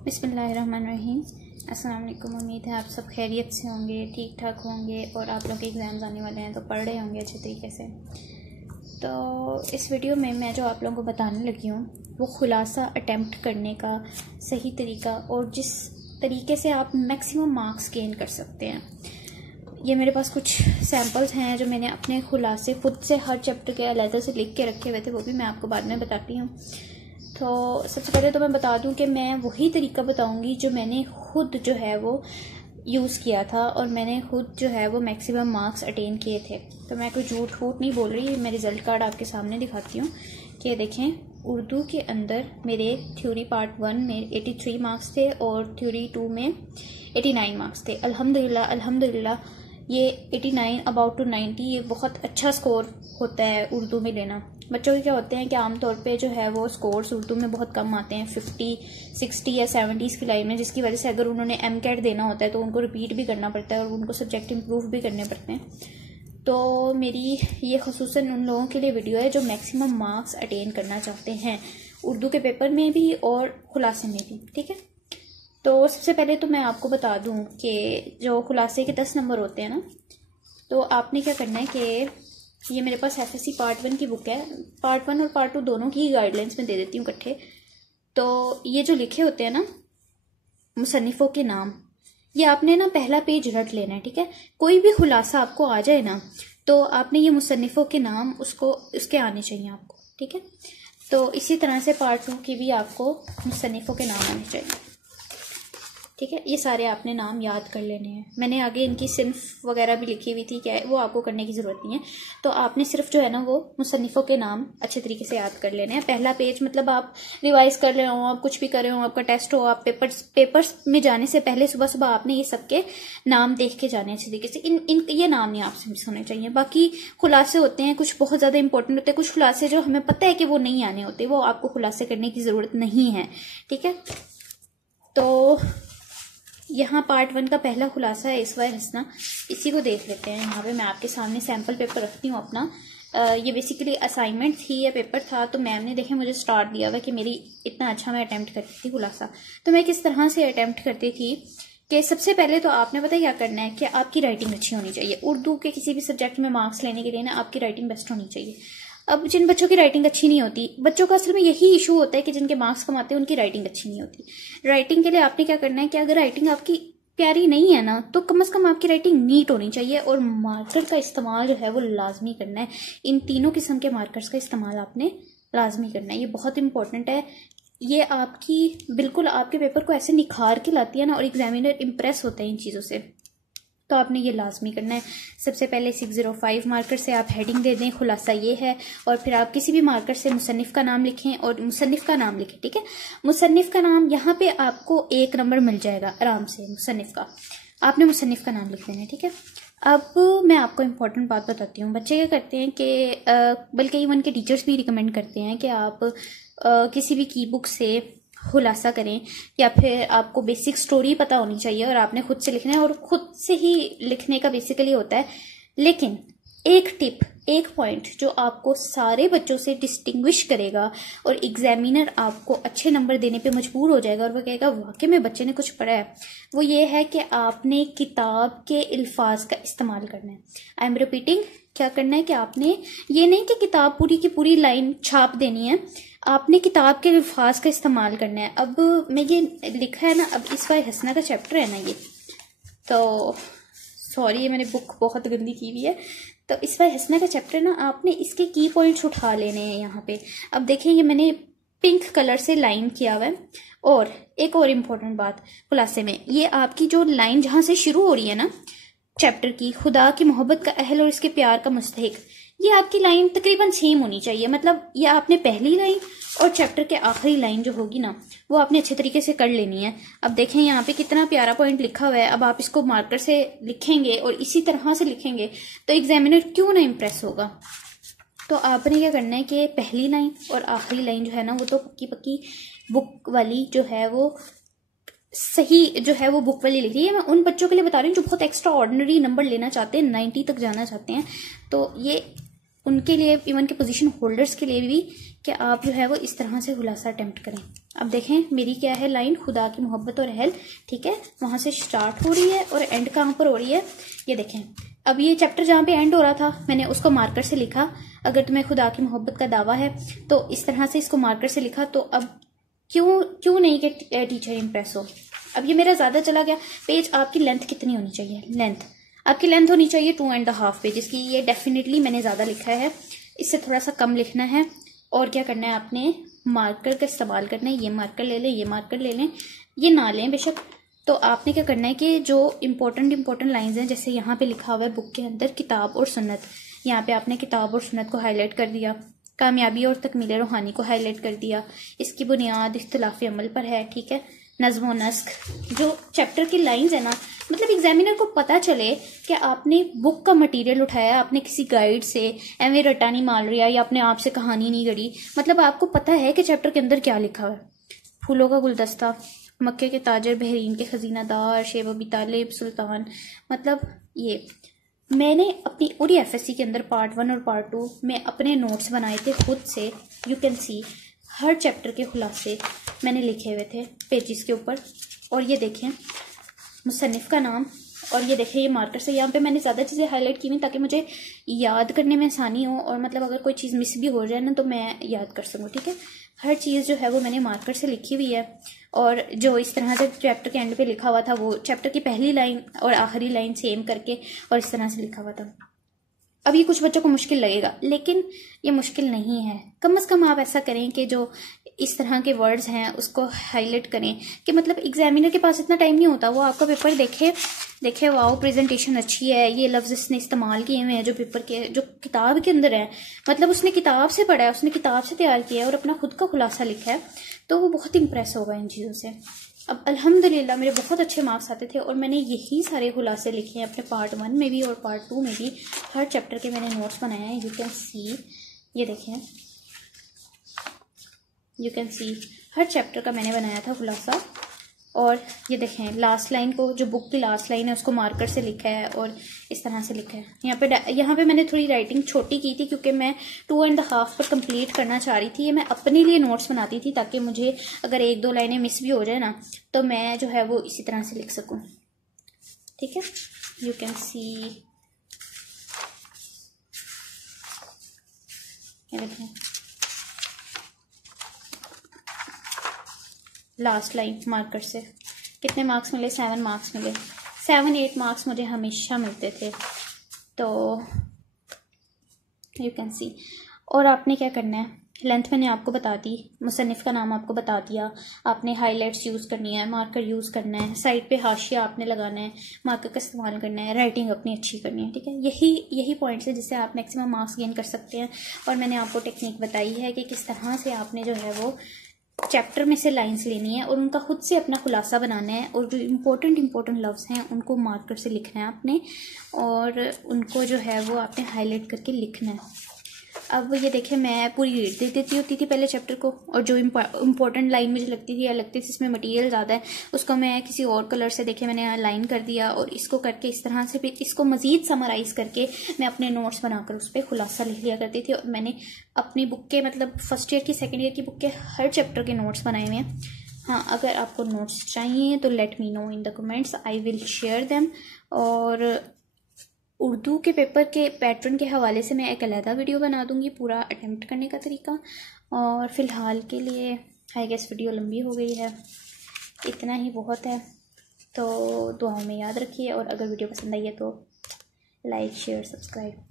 बिस्मिल्लाहिर्रहमानिर्रहीम। अस्सलाम वालेकुम। उम्मीद है आप सब खैरियत से होंगे, ठीक ठाक होंगे और आप लोग के एग्ज़ाम्स आने वाले हैं तो पढ़ रहे होंगे अच्छे तरीके से। तो इस वीडियो में मैं जो आप लोगों को बताने लगी हूँ वो खुलासा अटेम्प्ट करने का सही तरीका और जिस तरीके से आप मैक्सिमम मार्क्स गेन कर सकते हैं। ये मेरे पास कुछ सैम्पल्स हैं जो मैंने अपने खुलासे खुद से हर चैप्टर के अलग से लिख के रखे हुए थे, वो भी मैं आपको बाद में बताती हूँ। तो सबसे पहले तो मैं बता दूं कि मैं वही तरीका बताऊंगी जो मैंने खुद जो है वो यूज़ किया था और मैंने खुद जो है वो मैक्सिमम मार्क्स अटेन किए थे। तो मैं कोई झूठ नहीं बोल रही, मैं रिज़ल्ट कार्ड आपके सामने दिखाती हूँ कि देखें। उर्दू के अंदर मेरे थ्योरी पार्ट 1 में 83 मार्क्स थे और थ्योरी 2 में 89 मार्क्स थे। अल्हम्दुलिल्लाह ये 89 अबाउट टू 90 ये बहुत अच्छा स्कोर होता है उर्दू में लेना। बच्चों के क्या होते हैं कि आमतौर पे जो है वो स्कोर्स उर्दू में बहुत कम आते हैं, 50, 60 या 70s की लाइन में, जिसकी वजह से अगर उन्होंने MCAT देना होता है तो उनको रिपीट भी करना पड़ता है और उनको सब्जेक्ट इम्प्रूव भी करने पड़ते हैं। तो मेरी ये ख़ुसूसन उन लोगों के लिए वीडियो है जो मैक्सिमम मार्क्स अटेन करना चाहते हैं उर्दू के पेपर में भी और खुलासे में भी, ठीक है। तो सबसे पहले तो मैं आपको बता दूं कि जो खुलासे के 10 नंबर होते हैं ना, तो आपने क्या करना है कि ये मेरे पास FSC पार्ट 1 की बुक है। पार्ट 1 और पार्ट 2 दोनों की गाइडलाइंस में दे देती हूँ इकट्ठे। तो ये जो लिखे होते हैं ना मुसन्निफों के नाम, ये आपने ना पहला पेज रट लेना है, ठीक है। कोई भी खुलासा आपको आ जाए ना तो आपने ये मुसन्निफों के नाम उसके आने चाहिए आपको, ठीक है। तो इसी तरह से पार्ट 2 की भी आपको मुसन्निफों के नाम आने चाहिए, ठीक है। ये सारे आपने नाम याद कर लेने हैं। मैंने आगे इनकी सिन्फ वगैरह भी लिखी हुई थी, क्या है वो आपको करने की ज़रूरत नहीं है। तो आपने सिर्फ जो है ना वो मुसन्निफों के नाम अच्छे तरीके से याद कर लेने हैं। पहला पेज मतलब आप रिवाइज कर रहे हो, आप कुछ भी कर रहे हो, आपका टेस्ट हो, आप पेपर्स में जाने से पहले सुबह सुबह आपने ये सबके नाम देख के जाने अच्छे तरीके से। इन ये नाम नहीं आपसे मिस होने चाहिए। बाकी खुलासे होते हैं कुछ बहुत ज़्यादा इंपॉर्टेंट होते हैं, कुछ खुलासे जो हमें पता है कि वो नहीं आने होते, वो आपको खुलासे करने की ज़रूरत नहीं है, ठीक है। तो यहाँ पार्ट 1 का पहला खुलासा है इस्वा हसना, इसी को देख लेते हैं। यहाँ पे मैं आपके सामने सैम्पल पेपर रखती हूँ अपना। ये बेसिकली असाइनमेंट थी या पेपर था, तो मैम ने देखे मुझे स्टार्ट दिया हुआ कि मेरी इतना अच्छा मैं अटैम्प्ट करती थी खुलासा। तो मैं किस तरह से अटैम्प्ट करती थी कि सबसे पहले तो आपने पता क्या करना है कि आपकी राइटिंग अच्छी होनी चाहिए। उर्दू के किसी भी सब्जेक्ट में मार्क्स लेने के लिए ना आपकी राइटिंग बेस्ट होनी चाहिए। अब जिन बच्चों की राइटिंग अच्छी नहीं होती, बच्चों का असल में यही इशू होता है कि जिनके मार्क्स कम आते हैं उनकी राइटिंग अच्छी नहीं होती। राइटिंग के लिए आपने क्या करना है कि अगर राइटिंग आपकी प्यारी नहीं है ना तो कम से कम आपकी राइटिंग नीट होनी चाहिए और मार्कर का इस्तेमाल जो है वो लाजमी करना है। इन तीनों किस्म के मार्कर्स का इस्तेमाल आपने लाजमी करना है, ये बहुत इंपॉर्टेंट है। ये आपकी बिल्कुल आपके पेपर को ऐसे निखार के लाती है ना और एग्जामिनर इम्प्रेस होता है इन चीज़ों से, तो आपने ये लाजमी करना है। सबसे पहले 605 मार्कर से आप हेडिंग दे दें, खुलासा ये है, और फिर आप किसी भी मार्कर से मुसन्निफ का नाम लिखें और मुसन्निफ का नाम लिखें, ठीक है। मुसन्निफ का नाम यहाँ पे आपको 1 नंबर मिल जाएगा आराम से। मुसन्निफ का आपने मुसन्निफ का नाम लिख देना है, ठीक है। अब मैं आपको इम्पोर्टेंट बात बताती हूँ। बच्चे क्या करते हैं कि बल्कि इवन के टीचर्स भी रिकमेंड करते हैं कि आप किसी भी की बुक से खुलासा करें या फिर आपको बेसिक स्टोरी पता होनी चाहिए और आपने खुद से लिखना है, और खुद से ही लिखने का बेसिकली होता है। लेकिन एक टिप, एक पॉइंट जो आपको सारे बच्चों से डिस्टिंग्विश करेगा और एग्जामिनर आपको अच्छे नंबर देने पे मजबूर हो जाएगा और वह कहेगा वाकई में बच्चे ने कुछ पढ़ा है, वो ये है कि आपने किताब के अल्फाज का इस्तेमाल करना है। आई एम रिपीटिंग, क्या करना है कि आपने ये नहीं कि किताब पूरी की पूरी लाइन छाप देनी है, आपने किताब के अल्फाज का इस्तेमाल करना है। अब मैं ये लिखा है ना, अब इस्वा हसना का चैप्टर है ना ये, तो सॉरी ये मैंने बुक बहुत गंदी की हुई है। तो इस्वा हसना का चैप्टर ना आपने इसके की पॉइंट्स उठा लेने हैं यहाँ पे। अब देखें ये मैंने पिंक कलर से लाइन किया हुआ है। और एक और इम्पोर्टेंट बात खुलासे में, ये आपकी जो लाइन जहाँ से शुरू हो रही है ना चैप्टर की, खुदा की मोहब्बत का अहल और इसके प्यार का मुस्तहिक, ये आपकी लाइन तकरीबन सेम होनी चाहिए। मतलब ये आपने पहली लाइन और चैप्टर के आखिरी लाइन जो होगी ना वो आपने अच्छे तरीके से कर लेनी है। अब देखें यहाँ पे कितना प्यारा पॉइंट लिखा हुआ है। अब आप इसको मार्कर से लिखेंगे और इसी तरह से लिखेंगे तो एग्जामिनर क्यों ना इम्प्रेस होगा। तो आपने क्या करना है कि पहली लाइन और आखिरी लाइन जो है ना वो तो पक्की पक्की बुक वाली जो है वो सही जो है वो बुक वाली लिख रही है। मैं उन बच्चों के लिए बता रही हूँ जो बहुत एक्स्ट्रा ऑर्डिनरी नंबर लेना चाहते हैं, 90 तक जाना चाहते हैं, तो ये उनके लिए, इवन के पोजीशन होल्डर्स के लिए भी, कि आप जो है वो इस तरह से खुलासा अटेम्प्ट करें। अब देखें मेरी क्या है लाइन, खुदा की मोहब्बत और हेल्प, ठीक है, वहां से स्टार्ट हो रही है और एंड कहाँ पर हो रही है, ये देखें। अब ये चैप्टर जहाँ पे एंड हो रहा था मैंने उसको मार्कर से लिखा, अगर तुम्हें खुदा की मोहब्बत का दावा है तो इस तरह से इसको मार्कर से लिखा। तो अब क्यों नहीं कि टीचर इम्प्रेस हो। अब ये मेरा ज्यादा चला गया। पेज आपकी लेंथ कितनी होनी चाहिए, लेंथ आपकी लेंथ होनी चाहिए 2.5 पेजेस की। ये डेफिनेटली मैंने ज्यादा लिखा है, इससे थोड़ा सा कम लिखना है। और क्या करना है, आपने मार्कर का इस्तेमाल करना है। ये मार्कर ले लें, ये मार्कर ले लें, ये ना लें बेशक। तो आपने क्या करना है कि जो इम्पोर्टेंट लाइंस हैं, जैसे यहाँ पे लिखा हुआ है बुक के अंदर किताब और सुन्नत, यहाँ पे आपने किताब और सुन्नत को हाईलाइट कर दिया। कामयाबी और तकमील रूहानी को हाईलाइट कर दिया। इसकी बुनियाद इख्तिलाफी अमल पर है, ठीक है। नज़्म व नस्ख जो चैप्टर की लाइंस है ना, मतलब एग्जामिनर को पता चले कि आपने बुक का मटेरियल उठाया, आपने किसी गाइड से एवं रट्टा नहीं मार रिया या अपने आप से कहानी नहीं गढ़ी, मतलब आपको पता है कि चैप्टर के अंदर क्या लिखा हुआ है। फूलों का गुलदस्ता, मक्के के ताजर, बहरीन के खजीनादार, शेब अबी तालिब, सुल्तान, मतलब ये मैंने अपनी पूरी एफएससी के अंदर पार्ट 1 और पार्ट 2 में अपने नोट्स बनाए थे खुद से। You can see her chapter के खुलासे मैंने लिखे हुए थे पेजेस के ऊपर। और ये देखें मुसन्निफ का नाम, और ये देखें ये मार्कर से यहाँ पे मैंने ज़्यादा चीज़ें हाईलाइट की हुई ताकि मुझे याद करने में आसानी हो, और मतलब अगर कोई चीज़ मिस भी हो जाए ना तो मैं याद कर सकूँ, ठीक है। हर चीज़ जो है वो मैंने मार्कर से लिखी हुई है। और जो इस तरह से चैप्टर के एंड पे लिखा हुआ था वो चैप्टर की पहली लाइन और आखिरी लाइन सेम करके और इस तरह से लिखा हुआ था। अब ये कुछ बच्चों को मुश्किल लगेगा, लेकिन ये मुश्किल नहीं है। कम से कम आप ऐसा करें कि जो इस तरह के वर्ड्स हैं उसको हाईलाइट करें, कि मतलब एग्जामिनर के पास इतना टाइम नहीं होता, वो आपका पेपर देखे वाओ प्रेजेंटेशन अच्छी है, ये लफ्ज इसने इस्तेमाल किए हुए हैं जो पेपर के, जो किताब के अंदर है, मतलब उसने किताब से पढ़ा है, उसने किताब से तैयार किया है और अपना खुद का खुलासा लिखा है, तो वो बहुत इंप्रेस होगा इन चीज़ों से। अब अल्हम्दुलिल्लाह मेरे बहुत अच्छे मार्क्स आते थे और मैंने यही सारे खुलासे लिखे हैं अपने पार्ट 1 में भी और पार्ट 2 में भी। हर चैप्टर के मैंने नोट्स बनाए हैं। यू कैन सी, ये देखें, you can see her chapter का मैंने बनाया था खुलासा। और ये देखें लास्ट लाइन को, जो बुक की लास्ट लाइन है उसको मार्कर से लिखा है और इस तरह से लिखा है। यहाँ पे मैंने थोड़ी राइटिंग छोटी की थी क्योंकि मैं 2.5 पर कंप्लीट करना चाह रही थी। ये मैं अपने लिए नोट्स बनाती थी ताकि मुझे अगर 1-2 लाइनें मिस भी हो जाए ना तो मैं जो है वो इसी तरह से लिख सकूँ, ठीक है। यू कैन सी, ये देखें लास्ट लाइन मार्कर से। कितने मार्क्स मिले? 7 मार्क्स मिले। 7-8 मार्क्स मुझे हमेशा मिलते थे। तो यू कैन सी। और आपने क्या करना है, लेंथ मैंने आपको बता दी, मुसन्निफ का नाम आपको बता दिया, आपने हाईलाइट्स यूज़ करनी है, मार्कर यूज़ करना है, साइड पे हाशिया आपने लगाना है, मार्कर का इस्तेमाल करना है, राइटिंग अपनी अच्छी करनी है, ठीक है। यही पॉइंट्स है जिससे आप मैक्सिमम मार्क्स गेन कर सकते हैं। और मैंने आपको टेक्निक बताई है कि किस तरह से आपने जो है वो चैप्टर में से लाइंस लेनी है और उनका खुद से अपना खुलासा बनाना है, और जो इम्पोर्टेंट लफ्ज़ हैं उनको मार्कर से लिखना है आपने, और उनको जो है वो आपने हाईलाइट करके लिखना है। अब ये देखें मैं पूरी रीड दे देती होती थी पहले चैप्टर को, और जो इम्पोर्टेंट लाइन मुझे लगती थी या लगती थी इसमें मटेरियल ज़्यादा है उसको मैं किसी और कलर से देखे मैंने लाइन कर दिया, और इसको करके इस तरह से फिर इसको मज़ीद समराइज़ करके मैं अपने नोट्स बनाकर उस पर खुलासा लिख लिया करती थी। और मैंने अपनी बुक के मतलब फर्स्ट ईयर की, सेकेंड ईयर की बुक के हर चैप्टर के नोट्स बनाए हुए हैं। हाँ, अगर आपको नोट्स चाहिए तो let me know in the comments, I will share them. और उर्दू के पेपर के पैटर्न के हवाले से मैं एक अलहदा वीडियो बना दूंगी, पूरा अटेम्प्ट करने का तरीका। और फ़िलहाल के लिए आई गेस वीडियो लंबी हो गई है, इतना ही बहुत है। तो दुआओं में याद रखिए, और अगर वीडियो पसंद आई है तो लाइक, शेयर, सब्सक्राइब।